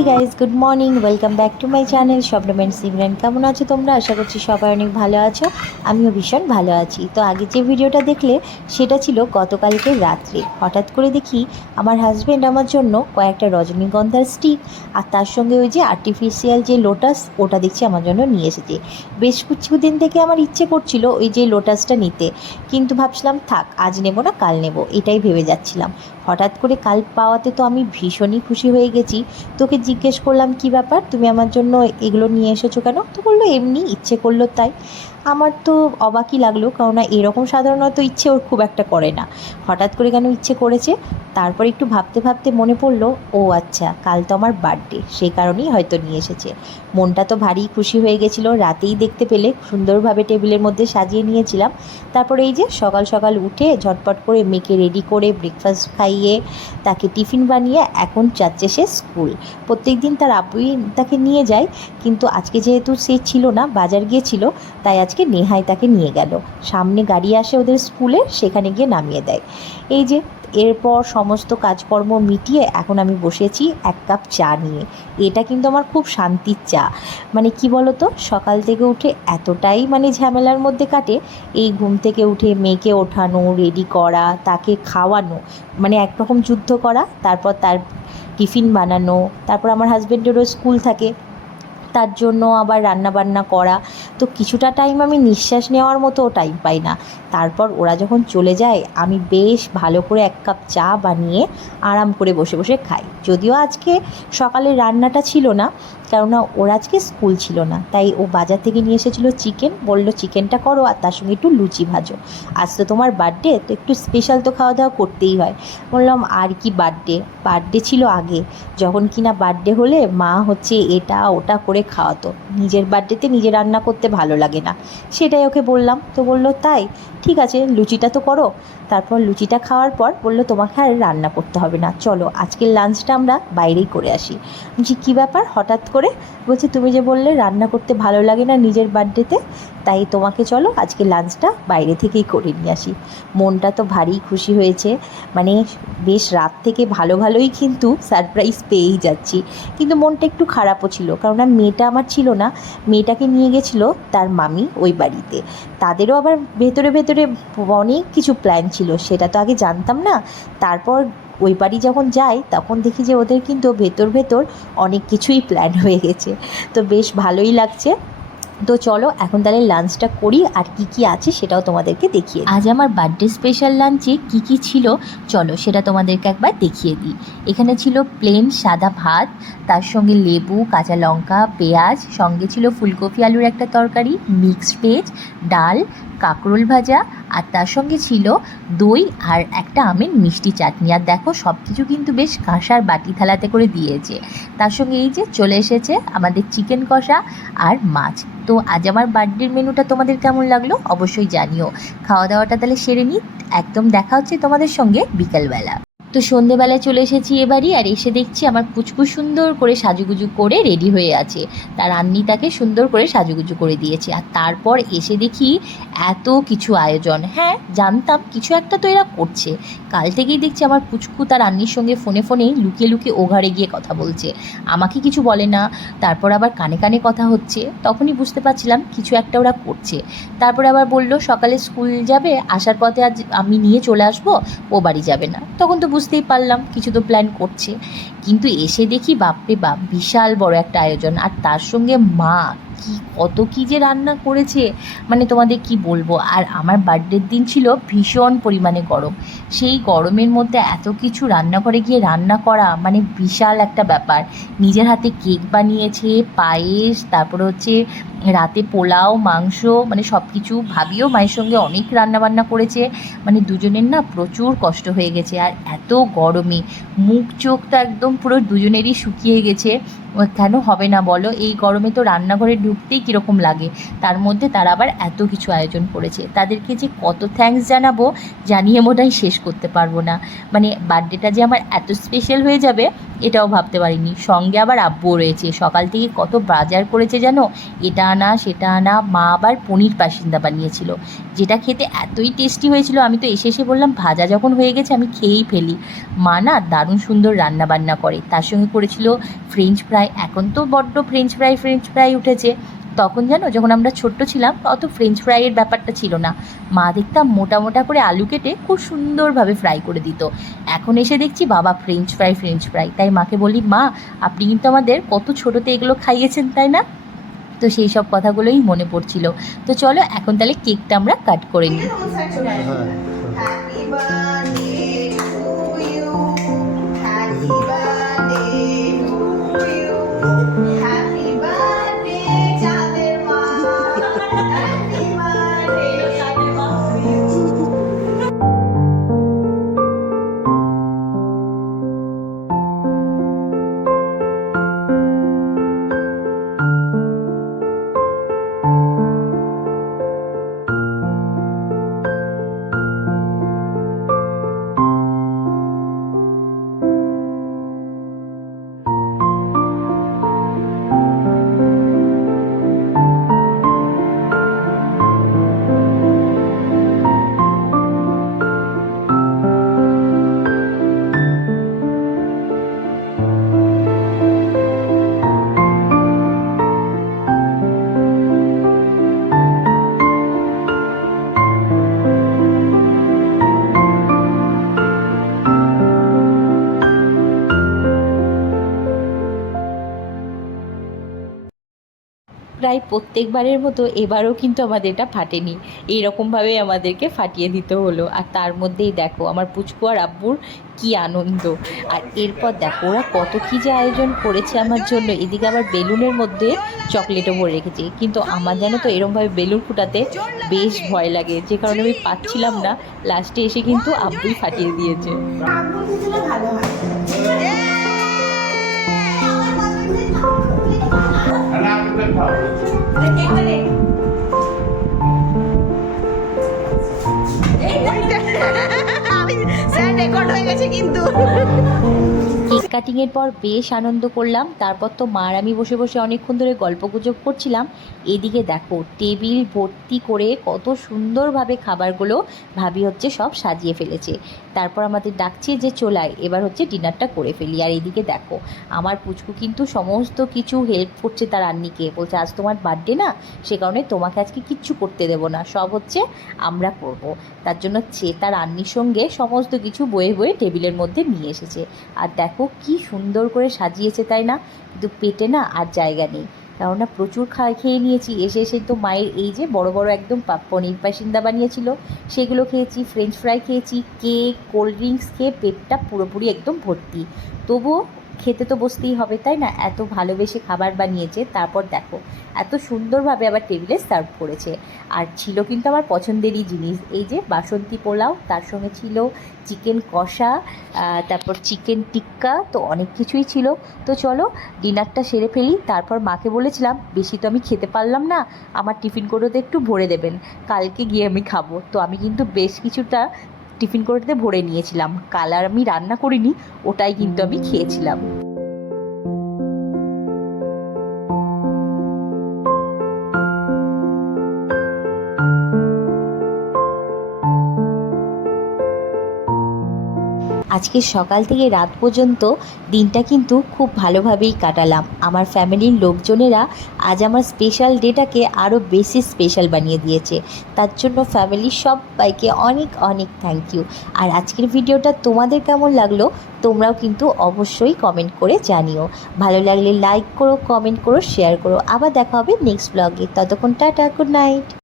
Hey guys good morning welcome back to my channel স্বপ্নমেন্ট Simran কেমন আছো তোমরা? আশা করছি সবাই অনেক ভালো আছো। আমিও ভীষণ ভালো আছি। তো আগে যে ভিডিওটা দেখলে, সেটা ছিল গতকালকে রাত্রে। হঠাৎ করে দেখি আমার হাজব্যান্ড আমার জন্য কয়েকটা রজনীগন্ধার স্টিক আর তার সঙ্গে ওই যে আর্টিফিশিয়াল যে লোটাস ওটা দেখছি আমার জন্য নিয়ে এসেছে। বেশ কিছুদিন থেকে আমার ইচ্ছে করছিল ওই যে লোটাসটা নিতে। কিন্তু ভাবছিলাম, থাক, আজ নেব না, কাল নেব। এটাই ভেবে যাচ্ছিলাম। হঠাৎ করে কাল পাওয়াতে তো আমি ভীষণই খুশি হয়ে গেছি। তোকে জিজ্ঞেস করলাম, কি ব্যাপার? তুমি আমার জন্য এগুলো নিয়ে এসেছ কেন? তো বলল, এমনি ইচ্ছে করল তাই। আমার তো অবাকই লাগল, কেননা এরকম সাধারণত ইচ্ছে ওর খুব একটা করে না। হঠাৎ করে কেন ইচ্ছে করেছে? তারপর একটু ভাবতে ভাবতে মনে পড়ল, ও আচ্ছা কাল তো আমার বার্থডে সেই কারণেই হয়তো নিয়ে এসেছে। মনটা তো ভারী খুশি হয়ে গেছিল, রাতেই দেখতে পেলে, সুন্দরভাবে টেবিলের মধ্যে সাজিয়ে নিয়েছিলাম। তারপরে এই যে সকাল সকাল উঠে ঝটপট করে মেয়েকে রেডি করে ব্রেকফাস্ট খাইয়ে তাকে টিফিন বানিয়ে এখন যাচ্ছে সে স্কুল। প্রত্যেক দিন তার আব্বুই তাকে নিয়ে যায়, কিন্তু আজকে যেহেতু সে ছিল না, বাজার গিয়েছিল, তাই আজকে নেহাই তাকে নিয়ে গেল। সামনে গাড়ি আসে ওদের স্কুলে, সেখানে গিয়ে নামিয়ে দেয়। এই যে এরপর সমস্ত কাজকর্ম মিটিয়ে এখন আমি বসেছি এক কাপ চা নিয়ে। এটা কিন্তু আমার খুব শান্তির চা। মানে কি বলো তো সকাল থেকে উঠে এতটাই মানে ঝামেলার মধ্যে কাটে, এই ঘুম থেকে উঠে মেয়েকে ওঠানো রেডি করা, তাকে খাওয়ানো মানে একরকম যুদ্ধ করা, তারপর তার টিফিন বানানো, তারপর আমার হাজব্যান্ডেরও স্কুল থাকে। তার জন্য আবার রান্না বান্না করা। তো কিছুটা টাইম আমি নিঃশ্বাস নেওয়ার মতো টাইম পাই না। তারপর ওরা যখন চলে যায়, আমি বেশ ভালো করে এক কাপ চা বানিয়ে আরাম করে বসে বসে খাই। যদিও আজকে সকালে রান্নাটা ছিল না, কেননা ওর আজকে স্কুল ছিল না। তাই ও বাজার থেকে নিয়ে এসেছিল চিকেন বলল চিকেনটা করো আর তার সঙ্গে একটু লুচি ভাজো। আজ তো তোমার বার্থডে তো একটু স্পেশাল তো খাওয়া দাওয়া করতেই হয়। বললাম, আর কি বার্থডে বার্থডে ছিল আগে। যখন কিনা বার্থডে হলে মা হচ্ছে এটা, ওটা করে খাওয়াতো। নিজের বার্থডেতে নিজে রান্না করতে ভালো লাগে না। সেটাই ওকে বললাম। তো বলল, তাই? ঠিক আছে, লুচিটা তো করো। তারপর লুচিটা খাওয়ার পর বলল, তোমাকে আর রান্না করতে হবে না। চলো, আজকের লাঞ্চটা আমরা বাইরেই করে আসি। বলছি, কী ব্যাপার? হঠাৎ করে বলছে, তুমি যে বললে রান্না করতে ভালো লাগে না নিজের বার্থডেতে, তাই তোমাকে চলো আজকে লাঞ্চটা বাইরে থেকেই করে নিয়ে আসি। মনটা তো ভারী খুশি হয়েছে। মানে বেশ রাত থেকে ভালো ভালোই কিন্তু সারপ্রাইজ পেয়েই যাচ্ছি। কিন্তু মনটা একটু খারাপও ছিল কেননা মেয়েটা আমার ছিল না। মেয়েটাকে নিয়ে গেছিল তার মামি ওই বাড়িতে। তাদেরও আবার ভেতরে ভেতরে অনেক কিছু প্ল্যান ছিল, সেটা তো আগে জানতাম না। তারপর ওই বাড়ি যখন যাই, তখন দেখি যে ওদের কিন্তু ভেতর ভেতর অনেক কিছুই প্ল্যান হয়ে গেছে। তো বেশ ভালোই লাগছে। তো চলো, এখন তাহলে লাঞ্চটা করি, আর কি কি আছে সেটাও তোমাদেরকে দেখিয়ে আজ আমার বার্থডে স্পেশাল লাঞ্চে কি কি ছিল, চলো সেটা তোমাদেরকে একবার দেখিয়ে দিই। এখানে ছিল প্লেন সাদা ভাত, তার সঙ্গে লেবু, কাঁচা লঙ্কা, পেঁয়াজ, সঙ্গে ছিল ফুলকপি আলুর একটা তরকারি মিক্সড ভেজ ডাল কাঁকরোল ভাজা আর তার সঙ্গে ছিল দই আর একটা আমের মিষ্টি চাটনি। আর দেখো সব কিছু কিন্তু বেশ কাঁসার বাটি থালাতে করে দিয়েছে। তার সঙ্গে এই যে চলে এসেছে আমাদের চিকেন কষা আর মাছ। তো আজ আমার বার্থডের মেনুটা তোমাদের কেমন লাগল অবশ্যই জানিও। খাওয়া দাওয়াটা তাহলে সেরে নিই। একদম দেখা হচ্ছে তোমাদের সঙ্গে বিকালবেলা। তো সন্ধেবেলায় চলে এসেছি এবারই আর এসে দেখছি আমার পুচকু সুন্দর করে সাজুগুজু করে রেডি হয়ে আছে। তার আন্নি তাকে সুন্দর করে সাজুগুজু করে দিয়েছে আর তারপর এসে দেখি এত কিছু আয়োজন। হ্যাঁ জানতাম কিছু একটা তো এরা করছে। কাল থেকেই দেখছি আমার পুচকু তার আন্নির সঙ্গে ফোনে ফোনে লুকিয়ে লুকিয়ে ও ঘরে গিয়ে কথা বলছে। আমাকে কিছু বলে না, তারপর আবার কানে কানে কথা হচ্ছে। তখনই বুঝতে পারছিলাম কিছু একটা ওরা করছে। তারপরে আবার বলল, সকালে স্কুল যাবে, আসার পথে আজ আমি নিয়ে চলে আসব, ও বাড়ি যাবে না। তখন তো বুঝতেই পারলাম কিছু তো প্ল্যান করছে। কিন্তু এসে দেখি বাপরে বাপ, বিশাল বড় একটা আয়োজন। আর তার সঙ্গে মা। কি, কত কি যে রান্না করেছে মানে তোমাদের কি বলব? আর আমার বার্থডের দিন ছিল ভীষণ পরিমাণে গরম। সেই গরমের মধ্যে এত কিছু রান্নাঘরে গিয়ে রান্না করা মানে বিশাল একটা ব্যাপার। নিজের হাতে কেক বানিয়েছে, পায়েস, তারপরে হচ্ছে রাতে পোলাও, মাংস মানে সব কিছু ভাবিও মায়ের সঙ্গে অনেক রান্না বান্না করেছে। মানে দুজনের না প্রচুর কষ্ট হয়ে গেছে। আর এত গরমে মুখ চোখ তো একদম পুরো দুজনেরই শুকিয়ে গেছে। কেন হবে না বলো? এই গরমে তো রান্নাঘরে ঢুকতেই কীরকম লাগে। তার মধ্যে তারা আবার এত কিছু আয়োজন করেছে। তাদেরকে যে কত থ্যাঙ্কস জানাব, জানিয়ে মোটাই শেষ করতে পারব না। মানে বার্থডেটা যে আমার এত স্পেশাল হয়ে যাবে, এটাও ভাবতে পারিনি। সঙ্গে আবার আব্বুও রয়েছে। সকাল থেকে কত বাজার করেছে জানো? এটা আনা, সেটা আনা, মা আবার পনির পাসিন্দা বানিয়েছিল। যেটা খেতে এতই টেস্টি হয়েছিল, আমি তো এসে এসে বললাম, ভাজা যখন হয়ে গেছে, আমি খেয়েই ফেলি। মা না দারুণ সুন্দর রান্না বান্না করে। তার সঙ্গে করেছিল ফ্রেঞ্চ ফ্রাই এখন তো বড্ড ফ্রেঞ্চ ফ্রাই ফ্রেঞ্চ ফ্রাই উঠেছে। তখন জানো যখন আমরা ছোট্ট ছিলাম অত ফ্রেঞ্চ ফ্রাইয়ের ব্যাপারটা ছিল না। মা দেখতাম মোটা মোটা করে আলু কেটে খুব সুন্দরভাবে ফ্রাই করে দিত। এখন এসে দেখছি বাবা ফ্রেঞ্চ ফ্রাই ফ্রেঞ্চ ফ্রাই তাই মাকে বলি মা আপনি কিন্তু আমাদের কত ছোটোতে এগুলো খাইয়েছেন তাই না? তো সেই সব কথাগুলোই মনে পড়ছিল। তো চলো এখন তাহলে কেকটা আমরা কাট করে নিই। প্রায় প্রত্যেকবারের মতো এবারও কিন্তু আমাদের এটা ফাটেনি। এইরকমভাবে আমাদেরকে ফাটিয়ে দিতে হলো। আর তার মধ্যেই দেখো, আমার পুচকু আর আব্বুর কি আনন্দ। আর এরপর দেখো, ওরা কত কী যে আয়োজন করেছে আমার জন্য। এদিকে আবার বেলুনের মধ্যে চকলেটও ভরে রেখেছে। কিন্তু আমার জানো তো, এরমভাবে বেলুন ফুটাতে বেশ ভয় লাগে। যে কারণে আমি পাচ্ছিলাম না। লাস্টে এসে কিন্তু আব্বুই ফাটিয়ে দিয়েছে। আগুন দিলে ভালো হয়। আমি স্যার রেকর্ড হয়ে গেছে কিন্তু কাটিংয়ের পর বেশ আনন্দ করলাম। তারপর তো মার আমি বসে বসে অনেকক্ষণ ধরে গল্প গুজব করছিলাম। এদিকে দেখো, টেবিল ভর্তি করে কত সুন্দরভাবে খাবারগুলো ভাবি হচ্ছে সব সাজিয়ে ফেলেছে। তারপর আমাদের ডাকছে যে চলায় এবার হচ্ছে ডিনারটা করে ফেলি। আর এদিকে দেখো, আমার পুচকু কিন্তু সমস্ত কিছু হেল্প করছে তার আন্নিকে। বলছে, আজ তোমার বার্থডে না? সে কারণে তোমাকে আজকে কিচ্ছু করতে দেবো না। সব হচ্ছে আমরা করব। তার জন্য সে তার আন্নির সঙ্গে সমস্ত কিছু বয়ে বয়ে টেবিলের মধ্যে নিয়ে এসেছে। আর দেখো কি সুন্দর করে সাজিয়েছে তাই না? কিন্তু পেটে না আর জায়গা নেই। কেননা প্রচুর খায় খেয়ে নিয়েছি। এসে এসে তো মায়ের এই যে বড় বড় একদম পনির পাসিন্দা বানিয়েছিল, সেগুলো খেয়েছি ফ্রেঞ্চ ফ্রাই খেয়েছি কেক কোল্ড ড্রিঙ্কস খেয়ে পেটটা পুরোপুরি একদম ভর্তি। তবুও খেতে তো বসতেই হবে, তাই না? এত ভালোবেসে খাবার বানিয়েছে, তারপর দেখো, এত সুন্দরভাবে আবার টেবিলে সার্ভ করেছে। আর ছিল কিন্তু আমার পছন্দেরই জিনিস, এই যে বাসন্তী পোলাও, তার সঙ্গে ছিল চিকেন কষা তারপর চিকেন টিক্কা, তো অনেক কিছুই ছিল। তো চলো, ডিনারটা সেরে ফেলি, তারপর মাকে বলেছিলাম, বেশি তো আমি খেতে পারলাম না, আমার টিফিন কোটোতে একটু ভরে দেবেন, কালকে গিয়ে আমি খাব। তো আমি কিন্তু বেশ কিছুটা টিফিন করেতে ভরে নিয়েছিলাম। কালার আমি রান্না করিনি ওটাই কিন্তু আমি খেয়েছিলাম। আজকে সকাল থেকে রাত পর্যন্ত দিনটা কিন্তু খুব ভালোভাবেই কাটালাম। আমার ফ্যামিলির লোকজনেরা আজ আমার স্পেশাল ডেটাকে আরও বেশি স্পেশাল বানিয়ে দিয়েছে। তার জন্য ফ্যামিলির সবাইকে অনেক অনেক থ্যাংক ইউ আর আজকের ভিডিওটা তোমাদের কেমন লাগল তোমরাও কিন্তু অবশ্যই কমেন্ট করে জানিও। ভালো লাগলে লাইক করো কমেন্ট করো শেয়ার করো। আবার দেখা হবে নেক্সট ব্লগে ততক্ষণ টাটা গুড নাইট